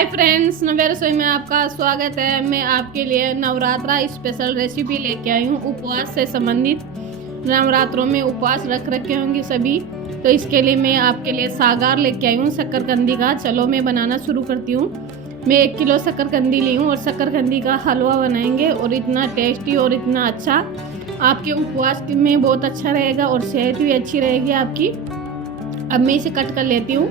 Hi friends, नव्या रसोई में आपका स्वागत है। मैं आपके लिए नवरात्रा स्पेशल रेसिपी लेके आई हूँ। उपवास से संबंधित, नवरात्रों में उपवास रख रखे होंगे सभी, तो इसके लिए मैं आपके लिए सागार लेके आई हूँ शकरकंदी का। चलो मैं बनाना शुरू करती हूँ। मैं 1 किलो शकरकंदी ली हूँ और शकरकंदी का हलवा बनाएंगे और इतना टेस्टी और इतना अच्छा आपके उपवास में बहुत अच्छा रहेगा और सेहत भी अच्छी रहेगी आपकी। अब मैं इसे कट कर लेती हूँ।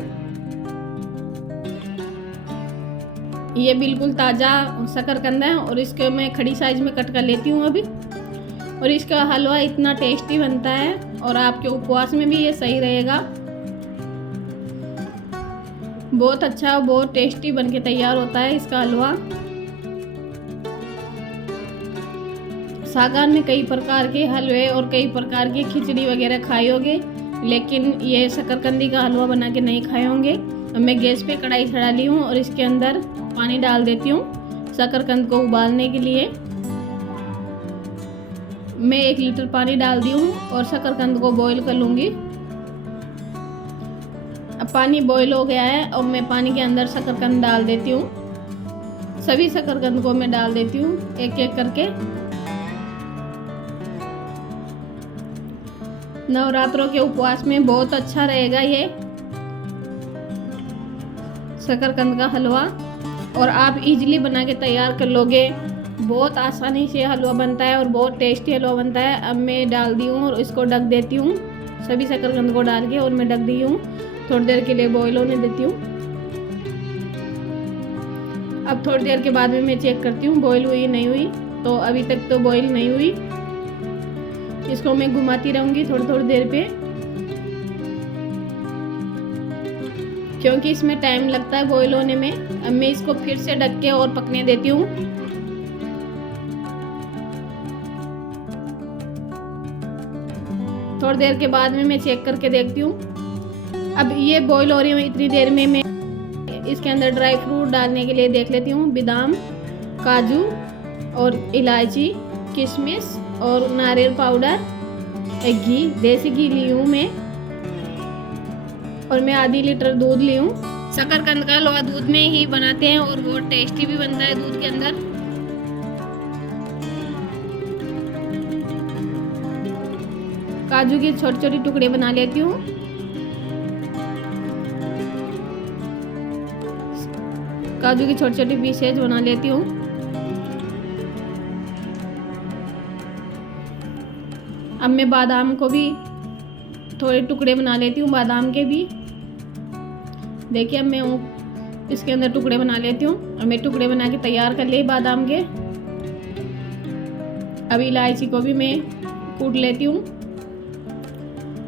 ये बिल्कुल ताज़ा शकरकंद है और इसके मैं खड़ी साइज में कट कर लेती हूँ अभी। और इसका हलवा इतना टेस्टी बनता है और आपके उपवास में भी ये सही रहेगा। बहुत अच्छा, बहुत टेस्टी बनके तैयार होता है इसका हलवा। सागार में कई प्रकार के हलवे और कई प्रकार की खिचड़ी वगैरह खाए होंगे, लेकिन ये शकरकंदी का हलवा बना के नहीं खाए होंगे। मैं गैस पे कढ़ाई चढ़ा ली हूँ और इसके अंदर पानी डाल देती हूँ शकरकंद को उबालने के लिए। मैं 1 लीटर पानी डाल दी हूँ और शकरकंद को बॉईल कर लूँगी। अब पानी बॉईल हो गया है और मैं पानी के अंदर शकरकंद डाल देती हूँ। सभी शकरकंद को मैं डाल देती हूँ एक एक करके। नवरात्रों के उपवास में बहुत अच्छा रहेगा ये शकरकंद का हलवा और आप इजीली बना के तैयार कर लोगे। बहुत आसानी से हलवा बनता है और बहुत टेस्टी हलवा बनता है। अब मैं डाल दी हूँ और इसको ढक देती हूँ। सभी शकरकंद को डाल के और मैं ढक दी हूँ, थोड़ी देर के लिए बॉईल होने देती हूँ। अब थोड़ी देर के बाद में मैं चेक करती हूँ बॉईल हुई नहीं हुई। तो अभी तक तो बॉईल नहीं हुई। इसको मैं घुमाती रहूँगी थोड़ी थोड़ी देर पे, क्योंकि इसमें टाइम लगता है बॉईल होने में। अब मैं इसको फिर से ढक के और पकने देती हूँ। थोड़ी देर के बाद में मैं चेक करके देखती हूँ। अब ये बॉईल हो रही है, इतनी देर में मैं इसके अंदर ड्राई फ्रूट डालने के लिए देख लेती हूँ। बादाम, काजू और इलायची, किशमिश और नारियल पाउडर, एक घी, देसी घी ली हूँ मैं। और मैं आधी लीटर दूध ली हूँ। शकरकंद का हलवा दूध में ही बनाते हैं और बहुत टेस्टी भी बनता है दूध के अंदर। काजू के छोटे छोटे टुकड़े बना लेती हूँ। काजू की छोटी छोटी पीसेज बना लेती हूँ। अब मैं बादाम को भी थोड़े टुकड़े बना लेती हूँ, बादाम के भी। देखिए अब मैं इसके अंदर टुकड़े बना लेती हूँ और मैं टुकड़े बना के तैयार कर लिए बादाम के। अब इलायची को भी मैं कूट लेती हूँ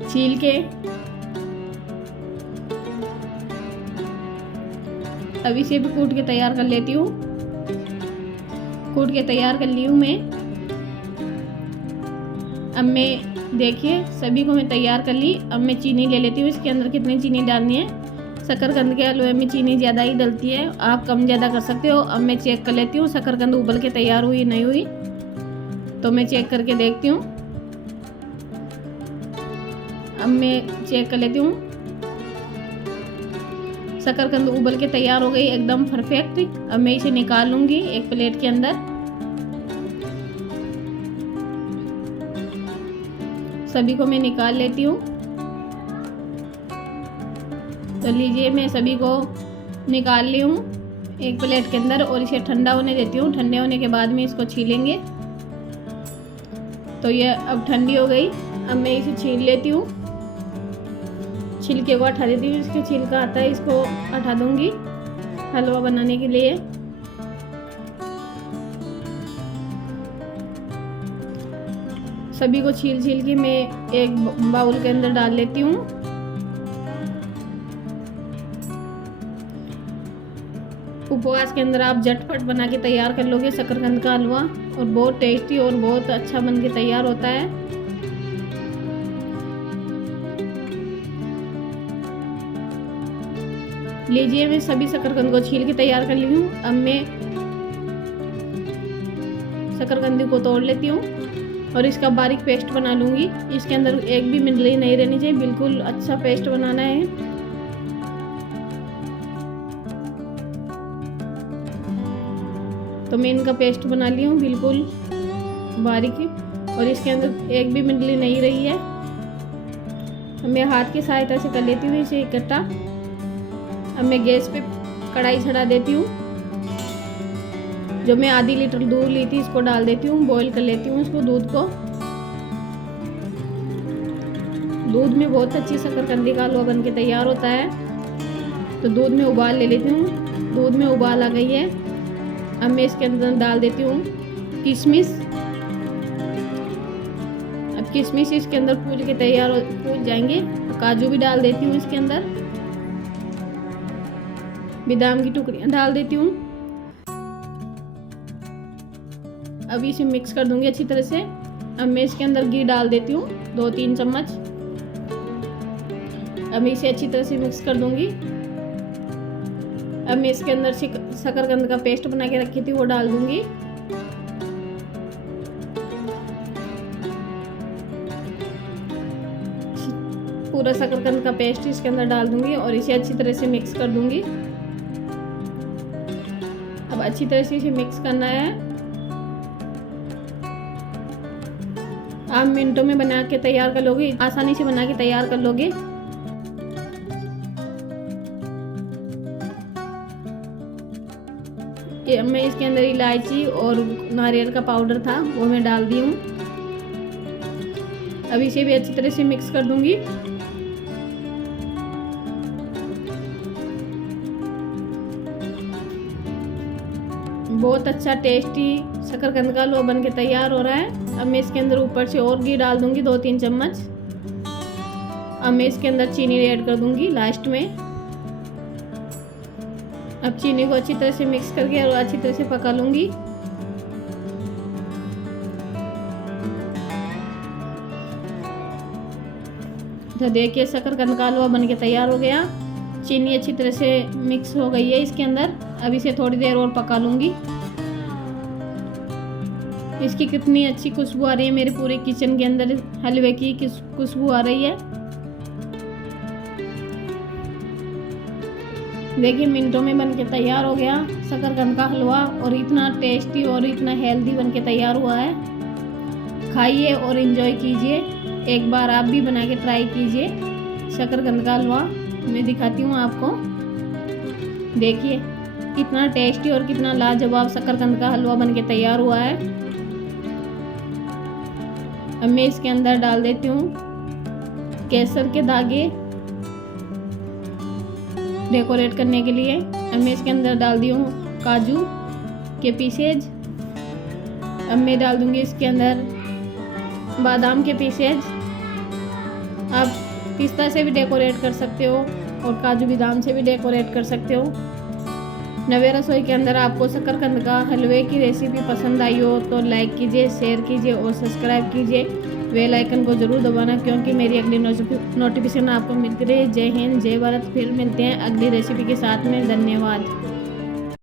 छील के। अब इसे भी कूट के तैयार कर लेती हूँ। कूट के तैयार कर ली हूँ मैं। अब मैं देखिए सभी को मैं तैयार कर ली। अब मैं चीनी ले लेती हूँ। इसके अंदर कितनी चीनी डालनी है। शकरकंद के हलवे में चीनी ज़्यादा ही डलती है, आप कम ज़्यादा कर सकते हो। अब मैं चेक कर लेती हूँ शकरकंद उबल के तैयार हुई नहीं हुई, तो मैं चेक करके देखती हूँ। अब मैं चेक कर लेती हूँ। शकरकंद उबल के तैयार हो गई एकदम परफेक्ट। अब मैं इसे निकाल लूँगी एक प्लेट के अंदर। सभी को मैं निकाल लेती हूँ। तो लीजिए मैं सभी को निकाल ली हूँ एक प्लेट के अंदर और इसे ठंडा होने देती हूँ। ठंडे होने के बाद में इसको छीलेंगे। तो ये अब ठंडी हो गई। अब मैं इसे छील लेती हूँ। छिलके को हटा देती हूँ। इसके छिलका आता है, इसको हटा दूँगी हलवा बनाने के लिए। सभी को छील छील के मैं एक बाउल के अंदर डाल लेती हूँ। उपवास के अंदर आप झटपट बना के तैयार कर लोगे शकरकंद का हलवा और बहुत टेस्टी और बहुत अच्छा बन के तैयार होता है। लीजिए मैं सभी शकरकंद को छील के तैयार कर ली हूँ। अब मैं शकरकंदी को तोड़ लेती हूँ और इसका बारीक पेस्ट बना लूँगी। इसके अंदर एक भी मिंडली नहीं रहनी चाहिए, बिल्कुल अच्छा पेस्ट बनाना है। तो मैं इनका पेस्ट बना ली हूँ बिल्कुल बारीक, और इसके अंदर एक भी मिडली नहीं रही है। मैं हाथ की सहायता से कर लेती हूँ इसे इकट्ठा। अब मैं गैस पे कढ़ाई चढ़ा देती हूँ। जो मैं आधी लीटर दूध ली थी इसको डाल देती हूँ, बॉईल कर लेती हूँ इसको दूध को। दूध में बहुत अच्छी शकरकंदी का हलवा बन के तैयार होता है। तो दूध में उबाल ले लेती हूँ। दूध में उबाल आ गई है। अब मैं इसके अंदर डाल देती हूँ किशमिश। अब किशमिश इसके अंदर फूल के तैयार फूल जाएंगे। काजू भी डाल देती हूँ इसके अंदर। बादाम की टुकड़ियाँ डाल देती हूँ। अब इसे मिक्स कर दूंगी अच्छी तरह से। अब मैं इसके अंदर घी डाल देती हूँ 2-3 चम्मच। अब मैं इसे अच्छी तरह से मिक्स कर दूंगी। अब मैं इसके अंदर शकरकंद का पेस्ट बना के रखी थी वो डाल दूंगी। पूरा शकरकंद का पेस्ट इसके अंदर डाल दूंगी और इसे अच्छी तरह से मिक्स कर दूंगी। अब अच्छी तरह से इसे मिक्स करना है। आप मिनटों में बना के तैयार कर लोगे, आसानी से बना के तैयार कर लोगे। मैं इसके अंदर इलायची और नारियल का पाउडर था वो मैं डाल दी हूँ। अब इसे भी अच्छी तरह से मिक्स कर दूंगी। बहुत अच्छा टेस्टी शकरकंद का हलवा बन के तैयार हो रहा है। अब मैं इसके अंदर ऊपर से और घी डाल दूंगी 2-3 चम्मच। अब मैं इसके अंदर चीनी ऐड कर दूंगी लास्ट में। अब चीनी को अच्छी तरह से मिक्स करके और अच्छी तरह से पका लूंगी। तो देखिए शकरकंद का हलवा बन के तैयार हो गया। चीनी अच्छी तरह से मिक्स हो गई है इसके अंदर। अब इसे थोड़ी देर और पका लूंगी। इसकी कितनी अच्छी खुशबू आ रही है, मेरे पूरे किचन के अंदर हलवे की खुशबू आ रही है। देखिए मिनटों में बन के तैयार हो गया शकरकंद का हलवा, और इतना टेस्टी और इतना हेल्दी बन के तैयार हुआ है। खाइए और एंजॉय कीजिए। एक बार आप भी बना के ट्राई कीजिए शकरकंद का हलवा। मैं दिखाती हूँ आपको। देखिए कितना टेस्टी और कितना लाजवाब शकरकंद का हलवा बन के तैयार हुआ है। अब मैं इसके अंदर डाल देती हूँ केसर के धागे डेकोरेट करने के लिए। अब मैं इसके अंदर डाल दी हूँ काजू के पीसेज। अब मैं डाल दूंगी इसके अंदर बादाम के पीसेज। आप पिस्ता से भी डेकोरेट कर सकते हो और काजू बादाम से भी डेकोरेट कर सकते हो। नवे रसोई के अंदर आपको शकरकंद का हलवे की रेसिपी पसंद आई हो तो लाइक कीजिए, शेयर कीजिए और सब्सक्राइब कीजिए। बेल आइकन को जरूर दबाना क्योंकि मेरी अगली नोटिफिकेशन आपको मिलती रहे। जय हिंद, जय भारत। फिर मिलते हैं अगली रेसिपी के साथ में। धन्यवाद।